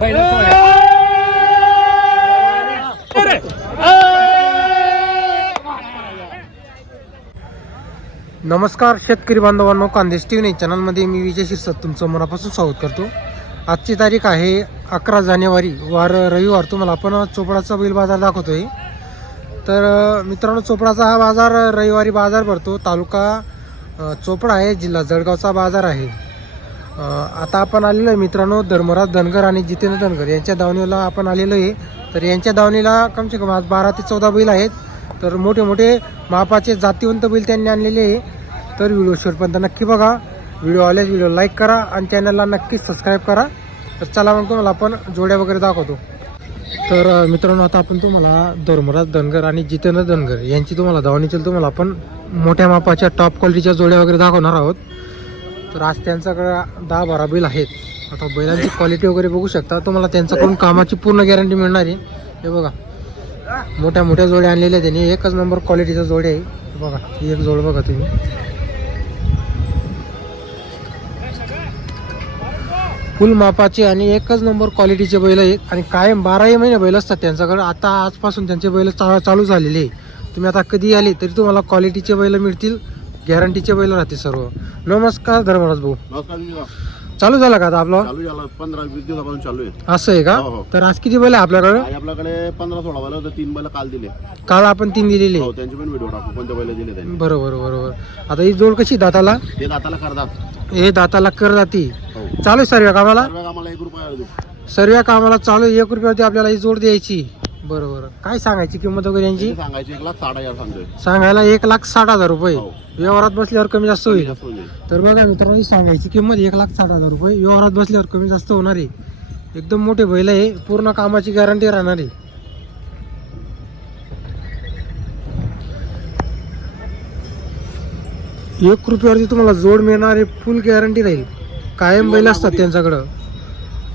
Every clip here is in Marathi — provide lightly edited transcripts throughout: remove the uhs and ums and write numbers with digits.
नमस्कार शेतकरी बांधवांनो, कांदेश टीव्ही चॅनलमध्ये मी विजय शिरसाट तुमचं मनापासून स्वागत करतो. आजची तारीख आहे 11 जानेवारी, वार रविवार. तुम्हाला आपण चोपडाचा बैल बाजार दाखवतोय. तर मित्रांनो, चोपडाचा हा बाजार रविवारी बाजार भरतो. तालुका चोपडा आहे, जिल्हा जळगावचा बाजार आहे. आता आपण आलेलो आहे मित्रांनो धर्मराज धनगर आणि जितेंद्र धनगर यांच्या दावणीला आपण आलेलो आहे. तर यांच्या दावणीला कमसे कम आज 12 ते 14 बैल आहेत. तर मोठे मोठे मापाचे जातीवंत बैल त्यांनी आणलेले आहे. तर व्हिडिओ शेवटपर्यंत नक्की बघा. व्हिडिओ आल्यास व्हिडिओ लाईक करा आणि चॅनलला नक्कीच सबस्क्राईब करा. तर चला मग तुम्हाला आपण जोड्या वगैरे दाखवतो. तर मित्रांनो, आता आपण तुम्हाला धर्मराज धनगर आणि जितेंद्र धनगर यांची तुम्हाला दावणीतील तुम्हाला आपण मोठ्या मापाच्या टॉप क्वालिटीच्या जोड्या वगैरे दाखवणार आहोत. तर आज त्यांच्याकडे 10-12 बैल आहेत. आता बैलांची क्वालिटी वगैरे बघू शकता. तुम्हाला त्यांच्याकडून कामाची पूर्ण गॅरंटी मिळणार आहे. हे बघा, मोठ्या मोठ्या जोड्या आणलेल्या त्यांनी. एकच नंबर क्वालिटीच्या जोड्या आहे. बघा, ही एक जोड बघा तुम्ही. फुल मापाचे आणि एकच नंबर क्वालिटीचे बैल आहेत. आणि कायम 12 महिने बैल असतात त्यांच्याकडे. आता आजपासून त्यांचे बैल चालू झालेले आहे. तुम्ही आता कधी आले तरी तुम्हाला क्वालिटीचे बैल मिळतील, गॅरंटीचे बैल राहतील सर्व. नमस्कार धर्मराज भाऊ. नमस्कार. चालू झाला का आता आपला? चालू झाला, 15-20 दिवसापासून चालू आहे. असं आहे का? हो, हो. तर आज किती बैल आहे आपल्याकडे? आपल्याकडे 15-16 बैल होते. 3 बैल काल दिले. काल आपण 3 दिलेले. हो, त्यांचे पण व्हिडिओ टाकू कोणते बैल दिले त्यांनी. बरोबर बरोबर. आता ही जोड कशी दाताला? ते दाताला करतात. हे दाताला कर जाती. हो. चालू आहे सर्व कामाला? सर्व कामाला 1 रुपया देऊ. सर्व कामाला चालू 1 रुपयावरती आपल्याला ही जोड द्यायची. बरोबर. काय सांगायची किंमत वगैरे यांची? सांगायची 1,60,000 सांगतोय. सांगायला 1,60,000 रुपये. हो. व्यवहारात बसल्यावर कमी जास्त होईल. जास्त होईल. तर बघा मित्रांनो, सांगायची किंमत 1,60,000 रुपये. व्यवहारात बसल्यावर कमी जास्त होणार आहे. एकदम मोठे बैल आहे, पूर्ण कामाची गॅरंटी राहणार आहे. ₹1 तुम्हाला जोड मिळणार आहे. फुल गॅरंटी राहील. कायम बैल असतात त्यांच्याकडं.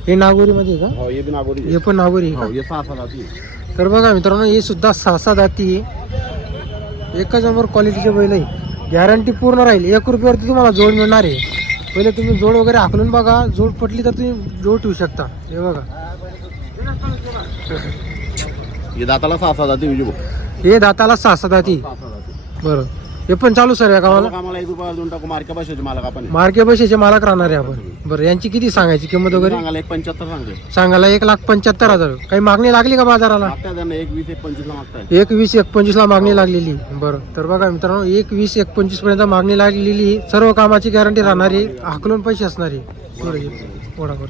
हे नागोरी मध्ये का? हो, हे बी नागोरी. हे पण नागोरी हो, का? हे 6 जाती. तर बघा मित्रांनो, हे सुद्धा 6 जाती आहे. एकच नंबर क्वालिटीचे बैल आहे. गॅरंटी पूर्ण राहील. ₹1 तुम्हाला जोड मिळणार आहे. पहिले तुम्ही जोड वगैरे हाकलून बघा. जोड पटली तर तुम्ही जोड ठेवू शकता. हे बघा, हे दाताला 6 जाती विजू. हे दाताला 6 जाती. 6 जाती. बरं. हे पण चालू सर या कामाला? कामाला 1 रुपया देऊन टाकू. मार्के भाषेचे मालक आपण. मार्के पैशाचे मालक राहणार आहे आपण. बरं, यांची किती सांगायची किंमत वगैरे? सांगायला 1,75 सांगते. सांगायला 1,75,000. काही मागणी लागली का बाजाराला? मागताय त्यांना 1,20-1,25 ला मागताय. 1,20-1,25 ला मागणी लागलेली. बरं. तर बघा मित्रांनो, 1,20-1,25 पर्यंत मागणी लागलेली. सर्व कामाची गॅरंटी राहणारी, हाकलून पैसे असणारी. गोडावर.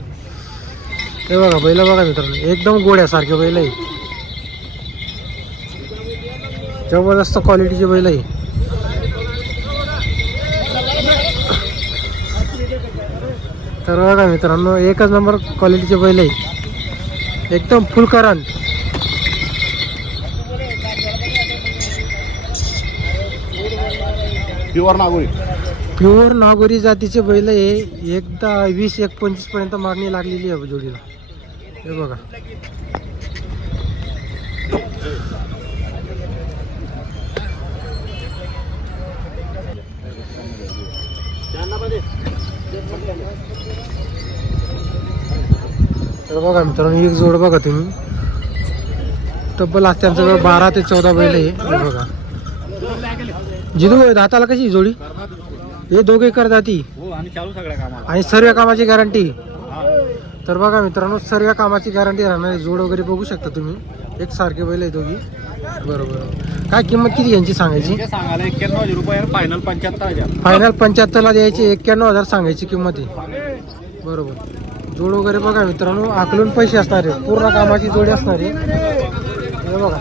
हे बघा बैल बघा मित्रांनो, एकदम गोड्यासारखे बैल आहे. जबरदस्त क्वालिटीचे बैल आहे. तर बघा मित्रांनो, एकच नंबर क्वालिटीचे बैल आहे. एकदम फुल current. Pure Nagori. Pure Nagori जातीचे बैल आहे. एकदा 20-1,25 पर्यंत मागणी लागलेली आहे जोडीला. हे बघा. तर बघा मित्रांनो, एक जोड बघा तुम्ही. तब्बल आज त्यांच्याकडे 12 ते 14 बैल आहे. हे बघा. जिथू दाताला कशी जोडी? हे दोघे करदाती आणि सर्व कामाची गॅरंटी. तर बघा मित्रांनो, सर्व कामाची गॅरंटी राहणार. जोड वगैरे बघू शकता तुम्ही. एक सारखे बैल आहे दोघी. बरोबर. काय किंमत किती यांची सांगायची? सांगायला 91,000 रुपये. फायनल 75,000. फायनल 75 ला द्यायची. 91,000 सांगायची किंमत आहे. बरोबर. जोड वगैरे बघा मित्रांनो, आकलून पैसे असणारे, पूर्ण कामाची जोडी असणारी. हे बघा.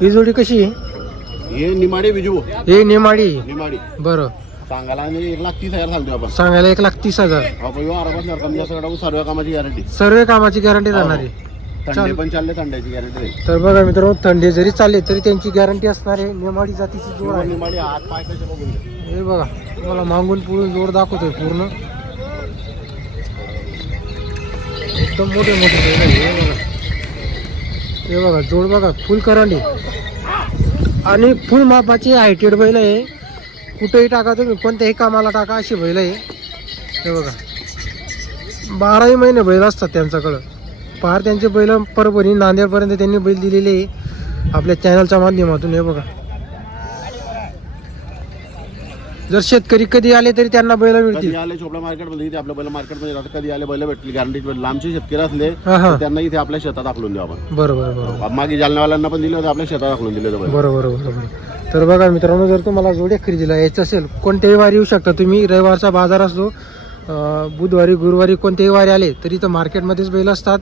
ही जोडी कशी आहे? हे निमाडी विजू. हे निमाडी. निमाडी. बरं. सांगायला 1,30,000 सांगतो आपण. सांगायला 1,30,000. सर्व कामाची गॅरंटी. सर्व कामाची गॅरंटी राहणार आहे. थंडे पण चालले, थंड्याची गॅरंटी. तर बघा मित्रांनो, थंडी जरी चालले तरी त्यांची गॅरंटी असणार आहे. निमाडी जातीची जोड आहे. निमाडी हात पाय कसे बघून. हे बघा, तुम्हाला मागून पुढून जोड दाखवतोय पूर्ण. एकदम मोठे मोठे बैल आहे. हे बघा. हे बघा जोड बघा, फुल करंडी आणि फुल मापाची हायटेड बैल आहे. कुठेही टाका तुम्ही, कोणत्याही कामाला टाका अशी बैल आहे. हे बघा 12ही महिने बैल असतात त्यांच्याकडं. पार त्यांचे बैल परभणी नांदेडपर्यंत त्यांनी बैल दिलेले आहे आपल्या चॅनलच्या माध्यमातून. हे बघा जर शेतकरी कधी आले तरी त्यांना बैल मिळतील. कधी आले चोपडा मार्केटमध्ये इथे आपल्या बैल मार्केटमध्ये राहतात, कधी आले बैल भेटतील गॅरंटी. लांबचे शेतकरी असले हा हा तर त्यांना इथे आपल्या शेतात दाखवून देऊ आपण. बरोबर बरोबर मागे जालनावाल्यांना पण दिले होते, आपल्या शेतात दाखवून दिले होते बैल. बरोबर बरोबर. तर बघा मित्रांनो, जर तुम्हाला जोड्या खरेदीला यायचं असेल कोणत्याही वारी येऊ शकता तुम्ही. रविवारचा बाजार असतो, बुधवारी गुरुवारी कोणत्याही वारी आले तरी इथं मार्केटमध्येच बैल असतात.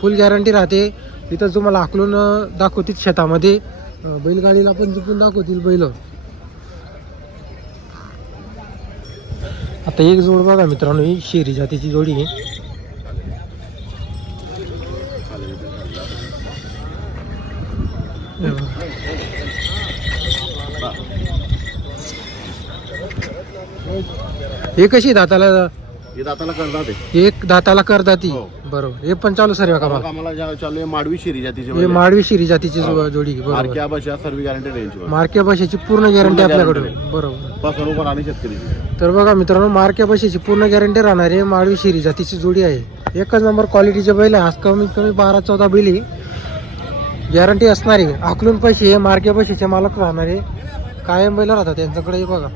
फुल गॅरंटी राहते. इथं तुम्हाला आकलून दाखवतील शेतामध्ये, बैलगाडीला पण जिंकून दाखवतील बैल. आता एक जोड बघा मित्रांनो, ही शेरी जातीची जोडी आहे. हे बघा. हे कशी दाताला? हे दाताला करतात एक दाताला करदाती. हो. बरोबर. हे पण चालू सर्व का? आम्हाला चालू आहे माडवी शिरी जातीचे हे माडवी शिरी जातीची जोडी. बरोबर. मार्क्या बशा सर्व गॅरंटी रेंज मार्क्या बशाची पूर्ण गॅरंटी आपल्याकडे. बरोबर. फसवणूक आणि शेतकरी. तर बघा मित्रांनो, मार्क्या बशाची पूर्ण गॅरंटी राहणार आहे. माडवी शिरी जातीची जोडी आहे. एकच नंबर क्वालिटीचे बैल आहे. आज कमीत कमी 12-14 बैल गॅरंटी असणार आहे. आकलून पैसे हे मार्क्या बशाचे मालक राहणार आहे. कायम बैल राहतात त्यांच्याकडे. बघा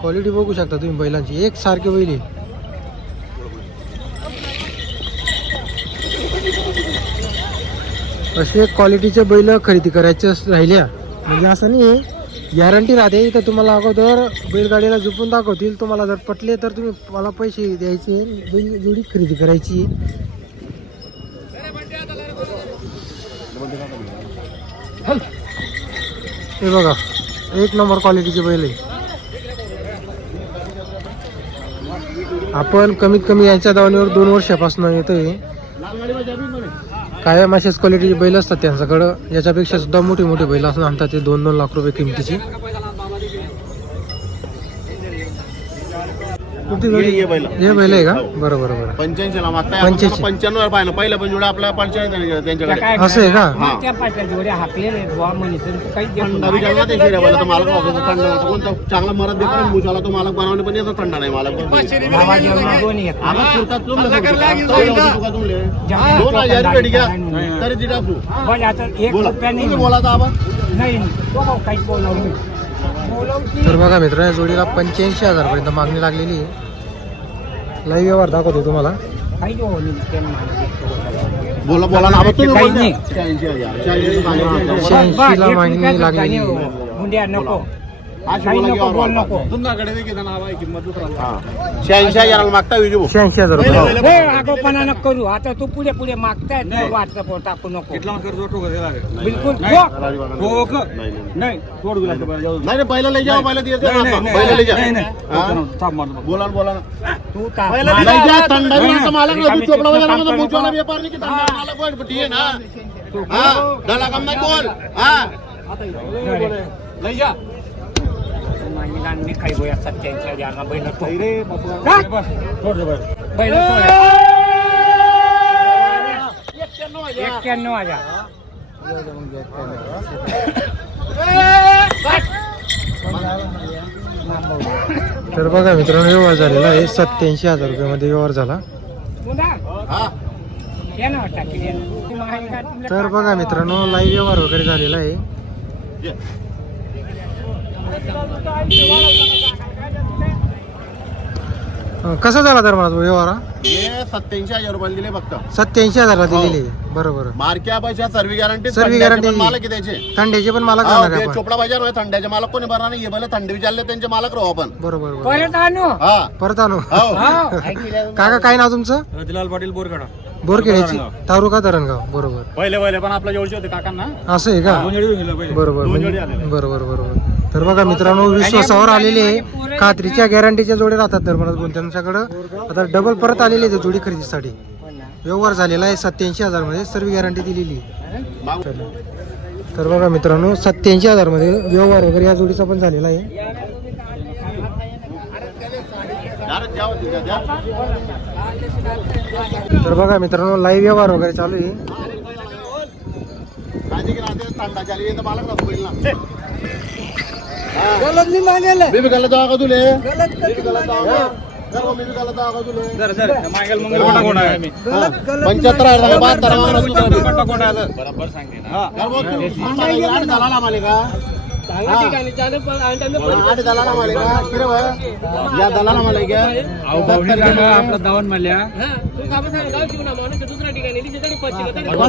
क्वालिटी बघू शकता तुम्ही बैलांची, एक सारखे बैल आहे. असे क्वालिटीचे बैल खरेदी करायचे राहिल्या म्हणजे असं नाही, गॅरंटी राहते. इथं तुम्हाला अगोदर बैलगाडीला झुपून दाखवतील. तुम्हाला जर पटले तर तुम्ही मला पैसे द्यायचे, बैल जोडी खरेदी करायची. हे बघा एक नंबर क्वालिटीचे बैल आहे. आपण कमीत कमी यांच्या दावणीवर 2 वर्षापासून येतोय. कायम अशाच क्वालिटीची बैल असतात त्यांच्याकडं. याच्यापेक्षा सुद्धा मोठी मोठी बैल असं आणतात ते 2-2 लाख रुपये किमतीची. कुठली जोडी? हे बैल. हे बैल आहे का? बरोबर बरोबर. 85 ला मागताय. 85. 95 पाहिलं पहिलं पण जोडा आपला 95 त्यांच्याकडे. असं आहे का? त्या पाट्या जोड्या हाकलेले बुवा म्हणायचं तर काही देत थंडा बी चांगला ते शिऱ्या बैल. तर मालक वापरायचा थंडा नव्हता. कोणता चांगला मरत देतो ना मुशाला तो मालक बनवणे, पण याचा थंडा नाही मालक. गावा जेवण दोन्ही आहेत. आम्हाला पुरतात तुमले तुका तुमले 2000 रुपये घ्या तरी तिला तू बरं आता एक बोला रुपया नाही तुम्ही बोला तर आबा. नाही तो भाऊ काहीच बोलावं नाही. तर बघा मित्र, या जोडीला 85,000 पर्यंत मागणी लागलेली आहे. लाईव्ह व्यवहार दाखवतो तुम्हाला. काही हो नाही त्यांना. बोला बोला ना आबा तुम्ही काही बोला. नाही. 86,000 ला मागणी लागलेली. मुंड्या नको, अशी काही बोला की नको, बोल आबा. नको. 86,000 मागता विजू 86,000 रुपये. हे आगोपणा नको करू. आता तू पुढे पुढे मागताय व्हॉट्सअपवर टाकू नको. बिलकुल हो. नाही नाही पहिला लई जाओ पहिला दिए पहिला लई जा बोला बोला ना तू का पहिला लई जा थंडा भी तो मालक ना तू चोपड़ा वाला ना मुझे वाला व्यापार नहीं कि थंडा मालक को ठीक है ना. हां डाला कम नहीं बोल. हां लई जा मी काही गोया 87,000 बैल तो रे बैल 91,000. तर बघा मित्रांनो, व्यवहार झालेला आहे 87,000 रुपयामध्ये व्यवहार झाला. हां तर बघा मित्रांनो, लाईव्ह व्यवहार वगैरे झालेला आहे. कसा झाला तर माझा व्यवहार? ये 87,000 रुपये दिले फक्त. 87,000 ला दिलेली आहे. बरोबर. मार्क्या पैसा सर्व गॅरंटी सर्व guarantee. मालक आहे त्याचे. थंडीचे पण मालक हां, जाणार ते आहे आपण. चोपडा बाजार होय थंड्याचे मालक कोणी भरणार नाही. हे भले थंडी विचारले त्यांचे मालक राहू आपण. बरोबर बरोबर. परत आणू. हा परत आणू. हो काका काय नाव तुमचं? रतिलाल पाटील बोरकडा. बोरखेड्याची तालुका धरणगाव. बरोबर. पहिले पण आपल्या जवळचे होते काकांना. असं आहे का? बरोबर बरोबर बरोबर. तर बघा मित्रांनो, विश्वासावर आलेले आहे. खात्रीच्या गॅरंटीच्या जोडे राहतात धर्मराज त्यांच्याकडं. आता डबल परत आलेले आहे जोडी खरेदीसाठी. व्यवहार झालेला आहे 87,000 मध्ये, सर्व गॅरंटी दिलेली आहे. तर बघा मित्रांनो, 87,000 मध्ये व्यवहार वगैरे या जोडीचा पण झालेला आहे. तर बघा मित्रांनो, लाईव्ह व्यवहार वगैरे चालू आहे. गलत नाही मागेल मी बी गलत जावा का तुले गलत मी बी गलत जावा का? सर्व मी बी गलत जावा का तुले मागेल मंगल कोणा कोण आहे आम्ही 75,000 72 मागणार तू जरा. कोणा कोण आहे बरोबर सांगे ना कर भाऊ तू. आठ दलाला मालिका आठ दलाला मालिका किरे भाई या दलाला मालिका आपला दावण मारल्या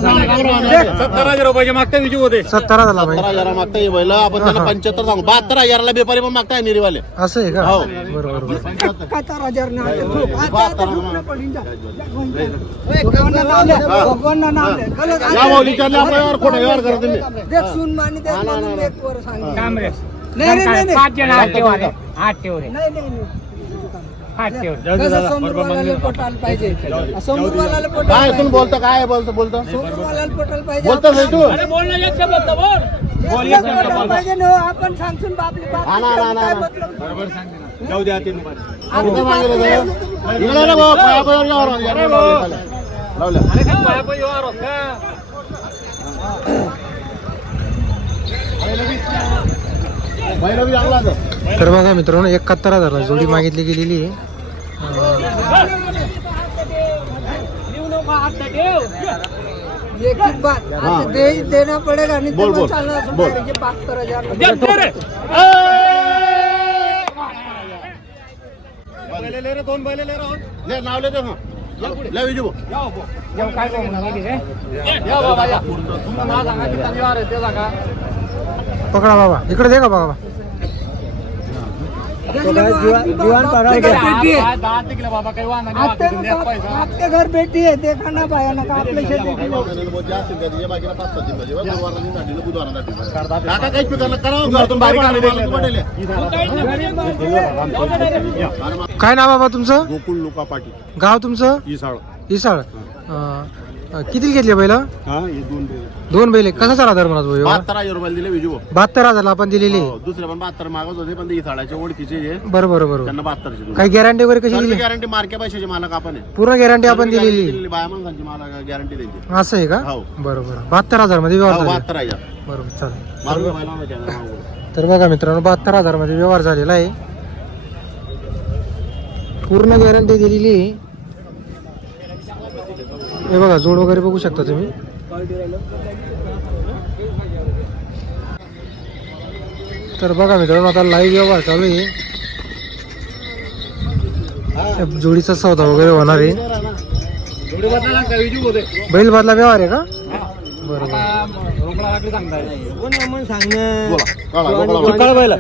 70,000 रुपयाचे मागता विजू होते 17,000 भाई 70,000 मागता ये बैल आपण त्याला 75 सांगू 72,000 बेपारी पण मागताय निरीवाले असं आहे का हो. बरोबर बरोबर. 71,000 या माऊलीच्याने आपल्या यावर खोटं व्यवहार करा तुम्ही काँग्रेस नाही, नाही, नाही. 5 जण हात ठेवा रे. हात ठेव रे. हात ठेव रे. काय तुम्ही बोलतो काय बोलतो बोलतो बोलतो नाही तू आपण सांगतो हा ना ना ना बरोबर सांगे ना जाऊ द्या तीन कुठं मागेल रे? इकडे रे भाऊ, पायापायावर यावर या रे भाऊ. लावल्या. बैल बी चांगला तो. तर बघा मित्रांनो 71,000 जोडी मागितली गेलेली आहे. एक ही बात हाँ. देना पड़ेगा नहीं बोल, तो बोल, चलना बोल. 72,000 बैले ले रे दोन बैले ले रे ले नाव ले दे ना. ले विजू भाऊ. जेव्हा काय करू नका रे. या बाबा या तुमचं नाव सांगा किती व्यवहार आहे ते सांगा पकडा बाबा इकडे दे का बाबा जीवन बाबा काही वाहन नाही आपके घर बेटी है देखा ना भाया ना आपले शेत देखी लो. काका काहीच पिकांना करावं घरातून बारीक आले देखील पडेल. काय नाव बाबा तुमचं गोकुळ लोका पाटील गाव तुमचं इसाळ इसाळ किती घेतले बैल हा हे दोन बैल. दोन बैल कसा चाला दर म्हणत भाऊ 72,000 रुपये दिले विजू भाऊ. 72,000 आपण दिलेली आहे. हो, दुसरे पण 72 मागत होते पण ते इसाळाचे ओळखीचे जे बरोबर बरोबर त्यांना 72 काही गॅरंटी वगैरे कशी दिली गॅरंटी मार्के पैशाचे मालक आपण आहे. पूर्ण गॅरंटी आपण दिलेली दिलेली बाया माणसांची मला गॅरंटी द्यायची. असं आहे का हो. बरोबर 72,000 मध्ये व्यवहार झाला 72,000 बरोबर चालेल मार्ग बैला माहिती आहे ना, मागं. तर बघा मित्रांनो 72,000 मध्ये व्यवहार झालेला आहे. पूर्ण गॅरंटी दिलेली आहे. हे बघा जोड वगैरे बघू शकता तुम्ही. तर बघा मित्रांनो आता लाईव्ह व्यवहार चालू आहे. त्या जोडीचा सौदा वगैरे होणार आहे. जोडी बदला का विजू होते बैल बदला व्यवहार आहे का बरोबर रोकडा लागली सांगताय बोला काढा, बोला, बोला.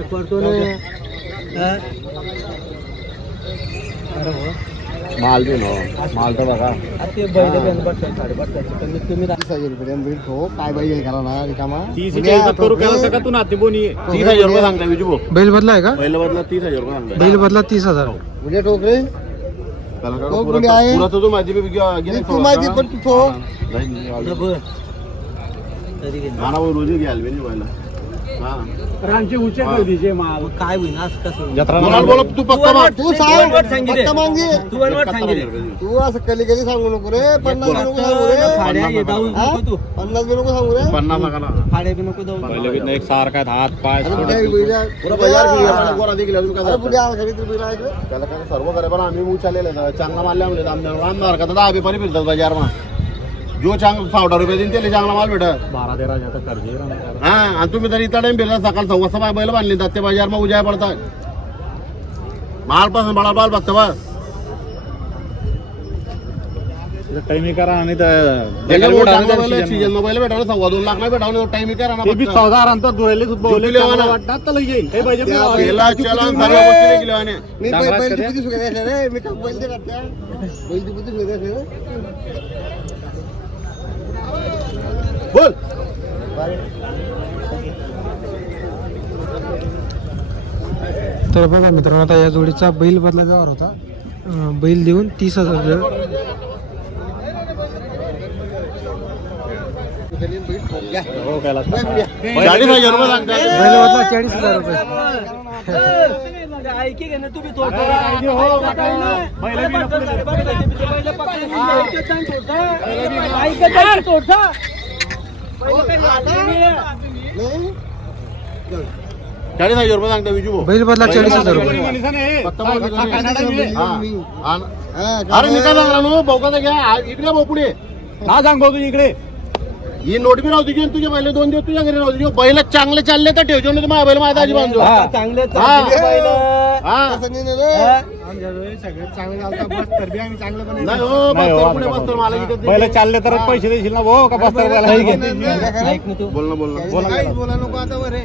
माल दे ना माल तर बघा 30,000 रुपये भेट हो काय बाई करा ना रिकामा 30,000 रुपये सका तू नाते बोनी 30,000 रुपये सांगता विजू भाऊ. बैल बदला आहे का पहिलं बदला 30,000 रुपये सांगता बैल बदला 30,000 उद्या ठोकरे पुरा तो माहिती तू माहिती पण तू ठो रोजी घ्याल मी व्हायला रांची उचे कधीचे माल काय होईना मला बोला तू पक्का माग तू सांग पक्का मागे तू 71,000 तू असं कधी कधी सांगू नको रे 50 बी नको सांगू रे हा? 50 बी नको सांगू रे 50 लाखाला पहिले बी एक सारखा हात पाय अरे पुढे बैजा- पुरा बाजार की यार गोरा देखील अजून काय अरे जातं? पुढे आला खरी तर बैला ऐकलं. त्याला काय सर्व करे पण आम्ही उचालेले चांगला माल लावले आमदार का 10 बेपारी फिरतात बाजार मा जो चांगला 100 रुपये देईन त्याला चांगला माल भेटत 12-13 कर्ज हा आणि तुम्ही तर इथं टाइम फिरला सकाळ 1:15 बैल बांधली जात ते बाजार मा उजाय पडतात माल पासून बडा बाल बघतो बस टाइमी करा आणि सीजन मोबाईल भेटावं 2.5 लाख नाही भेटावं टाइम करा ना फक्त. साधारणतः दुहेली दुहेली लेवाना. वाटतात तर येईल हे पाहिजे त्या गेला चलन सर्व गोष्टी देखील आहे. मी डांगरात बैल कधी? किती सुखायचे रे मी काय बैल दे करत्या बैल किती सुखायचे रे बोल तर बघा मित्रांनो आता या जोडीचा बैल बदला व्यवहार होता. बैल देऊन 30,000 हो काय लागतं 40,000 रुपये सांगतात बैल बदला 40,000 रुपये 40,000 रुपये सांगता विजू भाऊ. बैल बदला 40,000 रुपये. फक्त बोल का नाही? हा. हा, अरे मी काय सांगला नो भाऊ घ्या इकडे भाऊ पुढे ना सांग भाऊ तू इकडे ही नोट बी राहते की तुझ्या बैल 2 दिवस तुझ्या घरी राहते बैल चांगले चालले तर ठेवतो नाही माझ्या बैल माझा अजिबात बांधतो. चांगले हा. हा. हा. तसं नाही रे. सगळ्यात चांगले चालतात बस तर बी आम्ही चांगलं पण नाही हो बस्तर पुढे बस्तर मला इकडे दे. पहिले चालले तर पैसे देशील ना भाऊ का बसता बोल ना बोल ना काहीच बोला नको आता बरे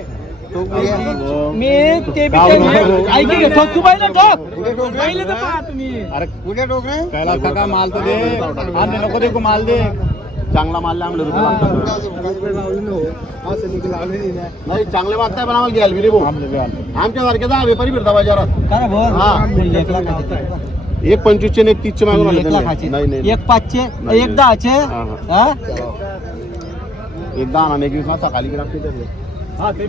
मी ते बी गाव ते- नको. ऐकी घे, ठोक तू बैल ठोक. कुठे ठोक रे? बैल तर पहा तुम्ही. अरे कुठे ठोक रे? कैलास काका माल तर दे आणि नको दे को माल दे चांगला माल आणलं रुपये नाही चांगले मागताय पण आम्हाला घ्यायला बी रे भाऊ आमच्या सारख्या व्यापारी फिरता बाजारात हा. एक 25 एक 30 मागून आले त्यांनी. नाही नाही एक 5चे नाही, एक 10चे हा, हा. एक 10 आणि एक 20 सकाळी की रात्री त्यातले.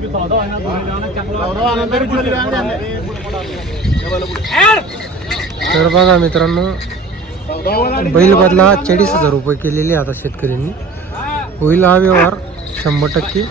चौदा आनंदाने जुळली रांग आणले. तर बघा मित्रांनो बैल बदला 40,000 रुपये केलेले आता शेतकऱ्यांनी. होईल हा व्यवहार 100%.